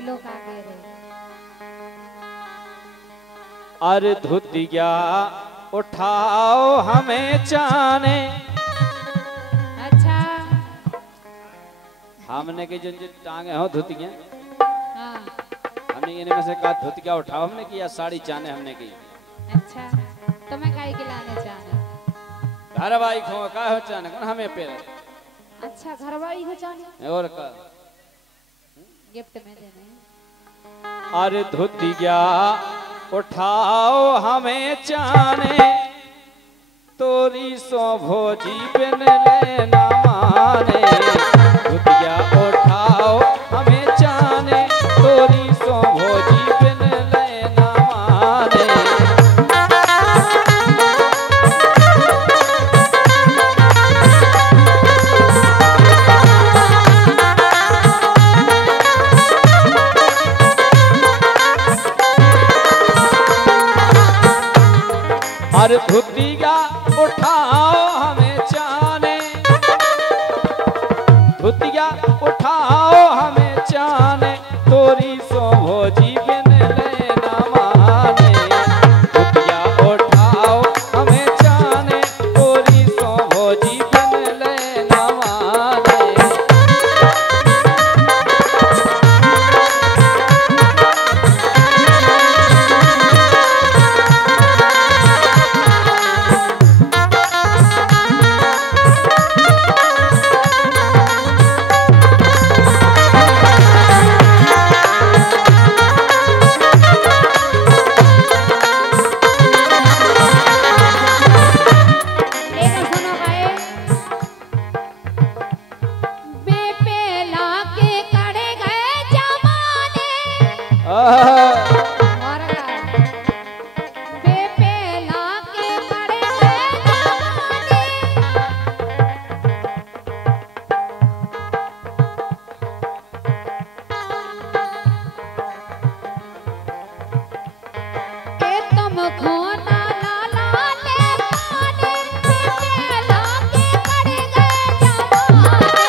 बोलो का कह रहे। अरे धुतिया उठाओ हमें चाने। अच्छा हमने की जो टांगे हो धुतिया, हाँ हमने इन्हें में से कहा धुतिया उठाओ हमने की, या साड़ी चाने हमने की। अच्छा तुम्हें काहे के लाने जाना? धारावाहिक हो का हो चाने कौन हमें पे। अच्छा घर वाली हो जाने और का गिफ्ट में देने। अरे धुतिया उठाओ हमें चाने, तोरी सो भोजी बिन लेना माने। धुतिया उठाओ हमें चाने, तोरी सो भोजी बिन लेना माने। अरे धुतिया उठाओ हमें चाने, धुतिया उठाओ हमें चाने, तोरी सो भोजी बिन लेना माने। धुतिया उठाओ हमें चाने, तोरी सो भोजी बिन लेना माने। लेकर सुनो भाई। बेपेला के कड़े गए जमाने और बेपेला के कड़े गए जमाने। के तुम खोना लाला ले पाने, बेपेला के कड़े गए जमाने।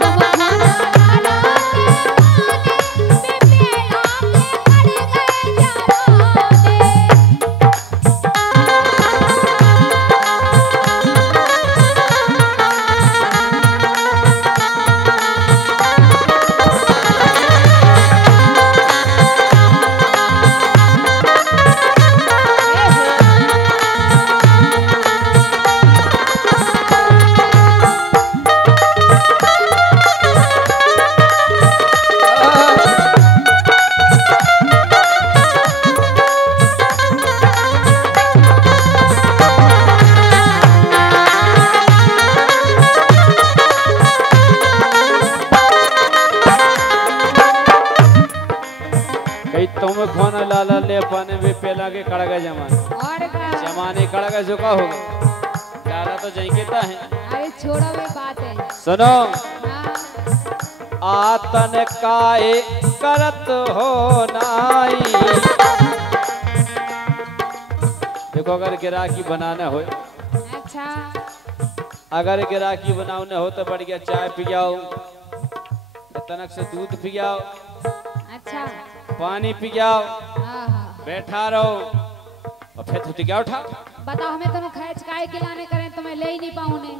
तुम खोना लाला ले पाने, बेपेला के कड़े गए जमाने। कई तुम खोना लाला ले पाने भी पेला के कड़ गए जमाने। और का जमाने कड़ गए झुका होगा, लाला तो जही कहता है। अरे छोड़ो वे बात है। सुनो हाँ आतन काए करत हो नाई। देखो अगर गिराकी बनाना हो, अच्छा अगर गिराकी बनाने हो तो बढ़िया चाय पियाओ, तनक से दूध पियाओ, अच्छा पानी पियाओ, हाँ हाँ बैठा रहो और फिर धुतिया उठा। बताओ हमें तुम्हें खैच काहे के लाने करें, तुम्हें ले ही नहीं पाऊँ ने।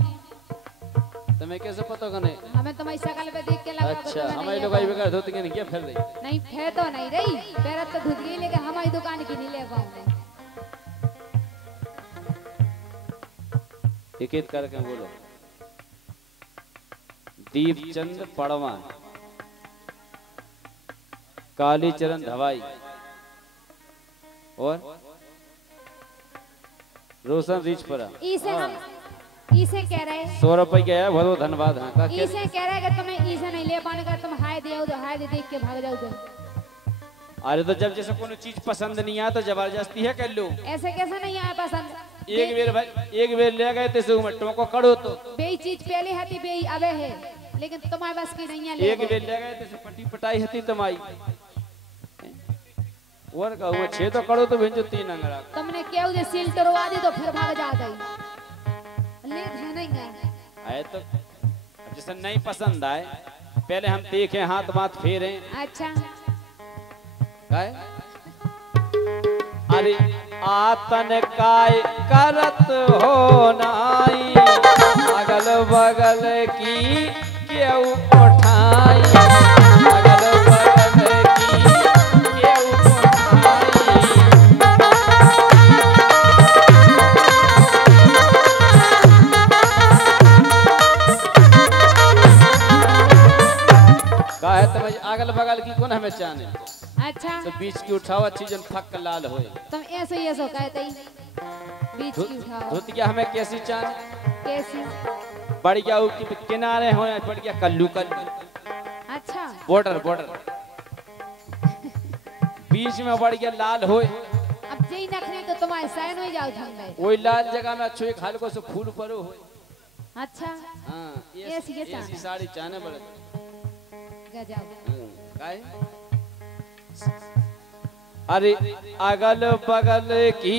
तुम्हें कैसे पता होगा नहीं? हमें तुम्हारी शकल पे देख के लगा कि अच्छा तुम्हें हमारे नहीं लोग ले आई पाऊँ। बगैर धोती नहीं क्या फिर रही? नहीं थे तो नहीं रही पैरत तो धुत गई, लेकिन हमारी दुकान की नहीं ले पाऊँ ने। एक एक करके बोलो। दीपचंद पड़वा, कालीचरण धवाई और रोशन रिचपरा। इसे कह रहे 100 रुपए का है, बहुत धन्यवाद। हाँ का क्या? इसे कह रहे कि तुम्हें इसे नहीं ले पाने का, तुम हाय दे तो हाय दे देख के भाग जाओ तुम। अरे तो जब जैसे कोनो चीज पसंद नहीं आया तो जबरदस्ती है कर लो। ऐसे कैसे नहीं आया पसंद? एक बेर भाई, एक बेर ले गए तो मट्टों को कड़ो तो बेई चीज पहले हती बेई अबे है, लेकिन तुम्हारे बस की नहीं है। एक बेर ले गए तो पट्टी पटाई हती तमाई और का वो 6 तो कड़ो तो भेजो 3 अंगड़ा। तुमने क्या उसे सील तोड़वा दी तो फिर भाग जा गई। ले है नहीं है आए तो जैसे नहीं पसंद आए पहले हम देखें, हाथ बात फेरें, अच्छा काय अरे आतन काय करत हो नाई अगल बगल की केहू उठाई अगल बगल की केहू उठाई काहे तो अगल बगल की कौन हमें चाहने अच्छा तो बीच की उठाओ अच्छी जन फक लाल होए तुम ऐसे कहते ही बीच की उठाओ धुतिया हमें कैसी चाहने कैसी बढ़िया की किनारे हो बढ़िया कल्लू कल्लू अच्छा बॉर्डर बॉर्डर बीच में बढ़िया लाल होए अब जई नखने तो तुम्हारे साइन हो जाओ ठंडे वही लाल जगह में अच्छो एक हल्को से फूल परो होए अच्छा हां ऐसी साड़ी चाहने बड़े गजब काय अरे अगल बगल की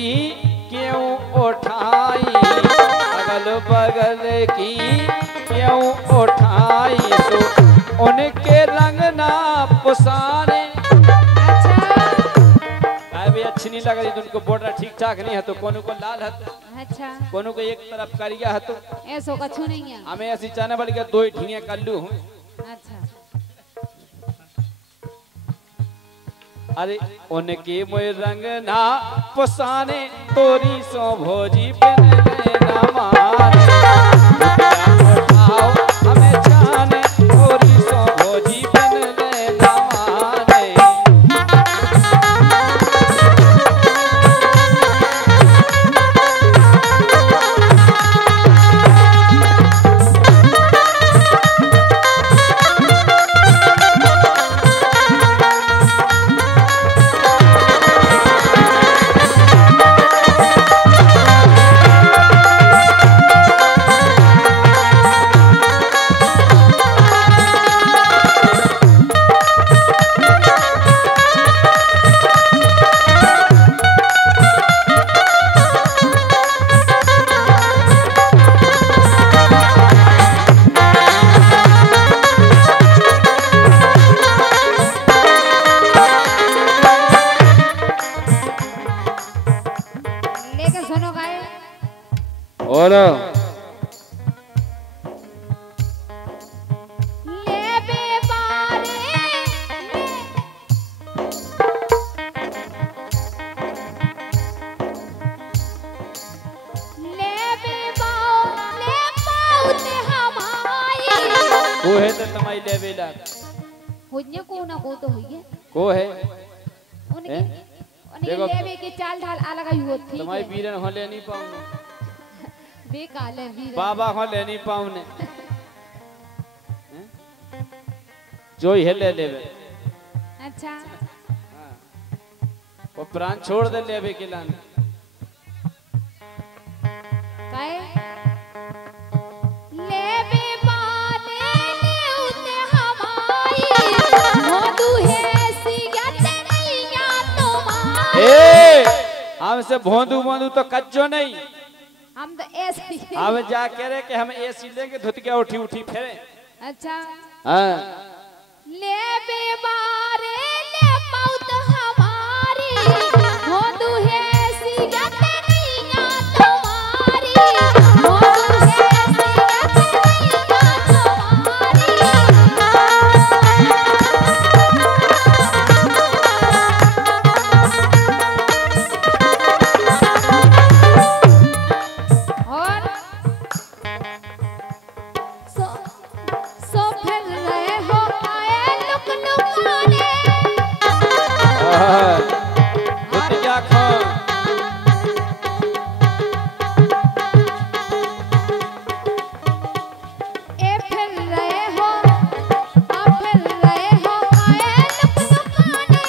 क्यों उठाई अगल बगल की क्यों उठाई सो उनके रंग ना पुसाने अच्छा काय भी अच्छी नहीं लग रही तो उनको बॉर्डर ठीक ठाक नहीं है तो कोनो को लाल है अच्छा कोनो को एक तरफ करिया है तो ऐसो कछु नहीं है हमें ऐसी चाहने वाली दो ही ठिंगे कल्लू हूं अच्छा अरे उनके मोय रंग ना पुसाने तोरी सो भोजी पहने ना माने उठाओ हमें जाने तोरी सो भोजी पहने ना माने और को है तो तुम्हारी लेवेला होइए को ना को तो होइए को है उनकी उनकी लेवे के चाल ढाल अलग ही होती है तुम्हारी वीरन हो ले नहीं पाऊंगा बेकाल है वीर बाबा को ले नहीं पाऊने जो ही है ले लेवे अच्छा वो प्राण छोड़ दे लेवे के लाने काहे लेवे बाने ने उते हमाई भोंदू है सिगत नहीं या तुम्हारी हमसे भोंदू भोंदू तो कच्चो नहीं हम तो ऐसे हम जा कह रहे कि हम एसी लेंगे धुतिया उठी उठी फेरे अच्छा हाँ ले बेबारे ले मौत हमारी भोंदू है सिगत नहीं या तुम्हारी भोंदू है सिगत नहीं या और सो फिर रहे हो आए लुक लुकाने धुतिया खा ए फिर रहे हो आप फिर रहे हो आए लुक लुकाने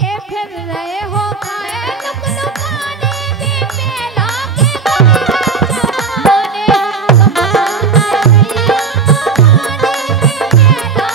ए फिर रहे हो आए लुक लुकाने भी मेला के जमाने कमाने नहीं कमाने भी मेला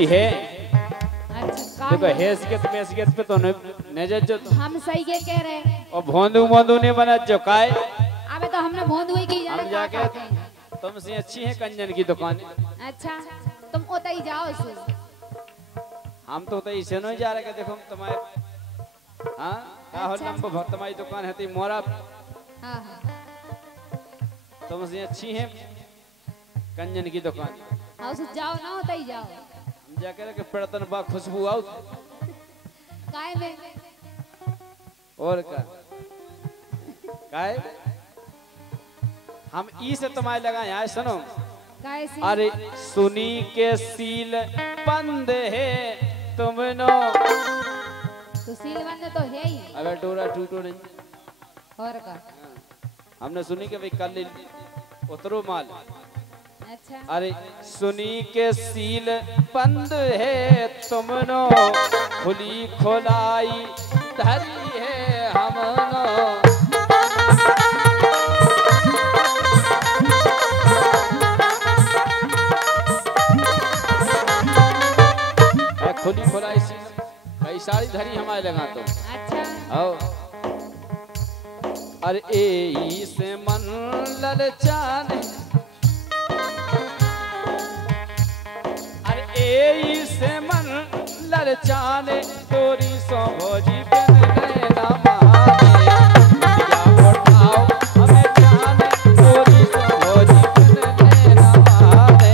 ऐसी है। अच्छा देखो हैसियत में हैसियत पे तो नजर जो तो हम सही के कह रहे हैं। और भोंदू मोंदू नहीं बना जो काय अबे तो हमने भोंदू ही की हम जाके तुमसे अच्छी है कंजन की दुकान। अच्छा तुम उतर ही जाओ सु। हम तो इसे नहीं जा रहे कि देखो तुम्हारे हाँ क्या हो लंबो भक्त तुम्हारी दुकान है ती मोरा हाँ हाँ तुमसे अच्छी है कंजन की दुकान। हाँ सु जाओ ना उतर ही जाओ। हम जाके रखे पड़तन बा खुशबू आओ काय में और का काय हम ई से तुम्हारे लगाए आए सुनो। काय सी अरे सुनी के सील बंद है तुम नो। तो सील बंद तो है ही। अबे टोरा टूटो नहीं। और का हमने सुनी के भाई कल उतरो माल। अच्छा अरे सुनी के सील बंद है तुम नो खुली खोलाई धरी है हमनो। खुली खोलाई सी कई सारी धरी हमारे लगा तो। अच्छा आओ अरे ए से मन ललचाने अरे ए से मन ललचाने तोरी सो भोजी बन गए ना महाने दिया उठाओ हमें जाने तोरी सो भोजी बन गए ना महाने।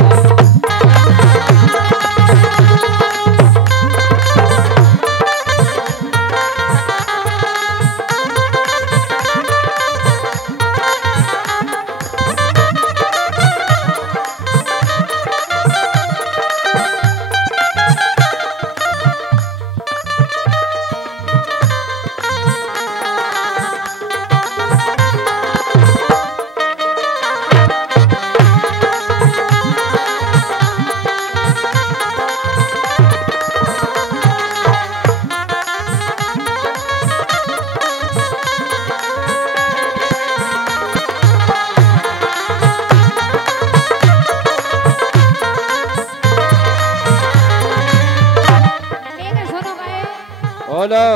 बोलो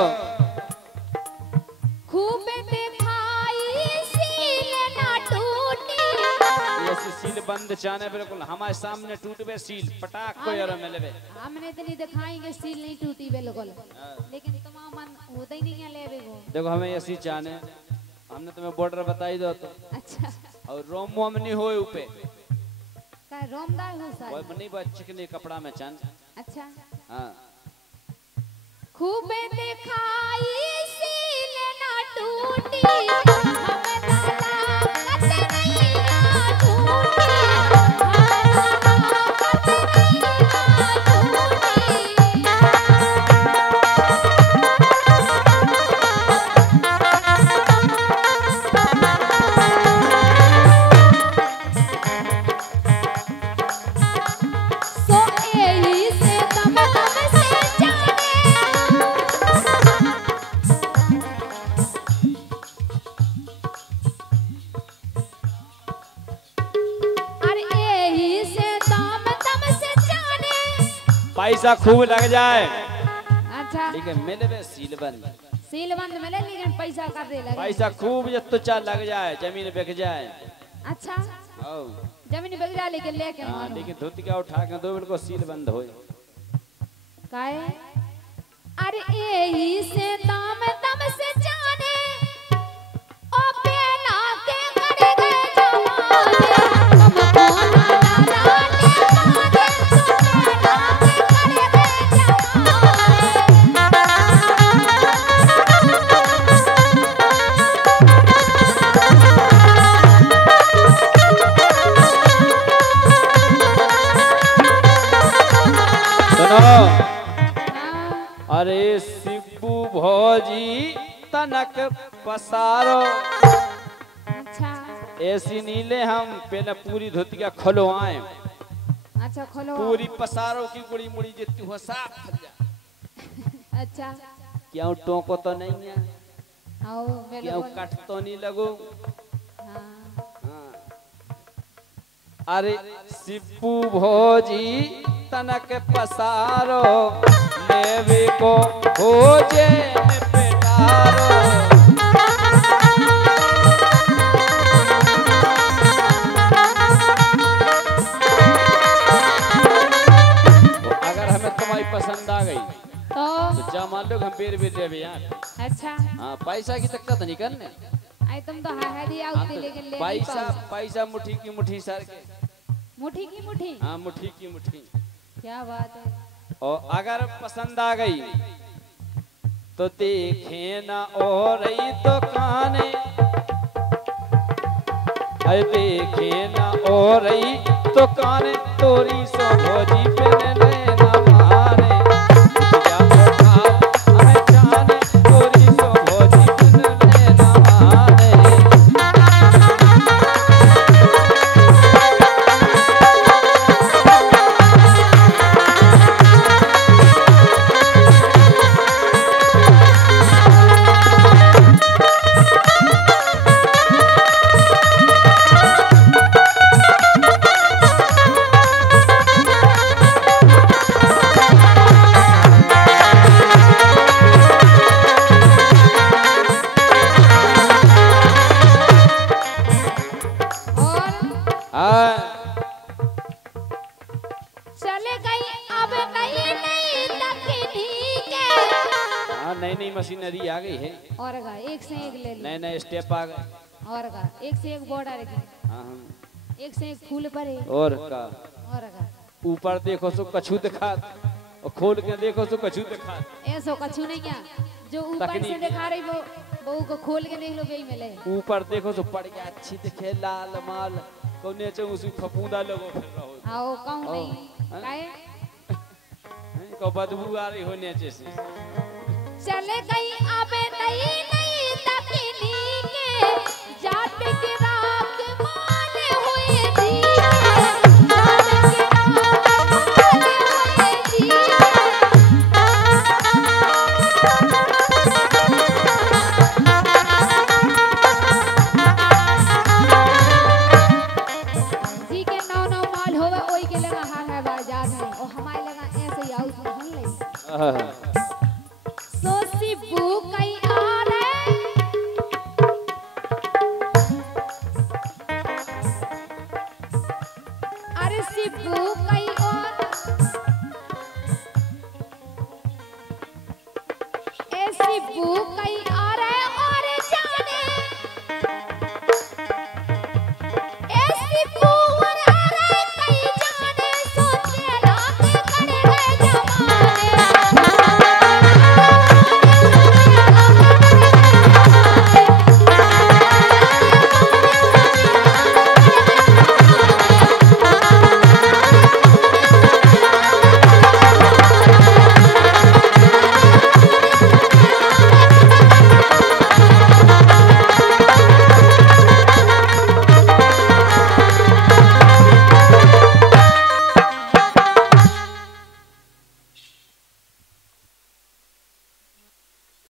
खूब दिखाई सील ना टूटी। ये सील बंद चाने बिल्कुल हमारे सामने टूट बे सील पटाख को यार मिलबे। हमने इतनी दिखाएंगे सील नहीं टूटी बिल्कुल लेकिन तुम्हारा मन होता ही नहीं है लेवे को। देखो हमें ऐसी चाने हमने तुम्हें बॉर्डर बताई दो तो। अच्छा और रोम वोम नहीं होए ऊपे का रोमदार हो सा। वो नहीं बात चिकने कपड़ा में चान। अच्छा हां खूब दिखाई सील ना टूटी हमें ताकत नहीं ना टूटी सो यही से तम से पैसा खूब लग जाए। अच्छा ठीक है मिले बे सील बंद मिले लेकिन पैसा कर दे लगे। पैसा खूब जब तो चाल लग जाए जमीन बिक जाए। अच्छा आओ जमीन बिक जाए लेकिन लेके हाँ मानो लेकिन धोती का उठा के दो बिल्कुल सील बंद हो। काहे अरे यही से दाम तम से जाने ओ पेना के गड़े गए जमाने हमको ना लाने माने तो पेना के अरे शिबू भौजी तनक पसारो। अच्छा ऐसी नीले हम पहले पूरी धोतिया खोलो आए। अच्छा खोलो पूरी पसारो की गुड़ी मुड़ी जितनी हो साफ फल जा। अच्छा क्यों टोको तो नहीं है आओ क्यों कट तो नहीं लगो। हाँ हाँ। अरे शिबू भौजी बर्तन के पसारो लेवी को हो जे में पेटारो। अगर हमें तुम्हारी पसंद आ गई तो जा मान लो हम बेर बेर देवे यार। अच्छा हाँ पैसा की दिक्कत नहीं करने। आई तुम तो हाय दिया उतने लेकिन ले नहीं पैसा पाओ। पैसा मुट्ठी की मुट्ठी सर के। मुट्ठी की मुट्ठी। हाँ मुट्ठी की मुट्ठी। क्या बात है। और अगर पसंद आ गई तो देखे ना और रही तो काने, अरे देखे ना और रही तो काने तोरी सो भोजी पे लेना माने। या उठाओ हमें जाने तोरी सो भोजी पे लेना माने। चले गई अब नई नई तकनीक। नई नई मशीनरी आ गई है। और का एक से एक ले लो। नए नए स्टेप आ गए। और का एक से एक बॉर्डर की। हाँ एक से एक फूल पर है। और का और का ऊपर देखो सो कछू दिखा और खोल के देखो सो कछू दिखा। ऐसो कछु नहीं क्या जो ऊपर से दिखा रही वो बहू को खोल के देख लो बेई मिले। ऊपर देखो तो पड़ गया अच्छी दिखे लाल माल कोने से उस फफूंदा लगो फिर रहो। आओ कहूं नहीं काहे को बदबू आ रही हो नीचे से। चले गई अब नई नई तकनीक जात के रात माने हुए जी। जात के रात माने हुए जी। जी के नौ माल होवे ओई के लगा हाय बाजार में और हमारे लगा ऐसे ही आउट में हम ले। सोसी बू कई आ रे। अरे सिब्बू कई और ए सिब्बू कई आ रे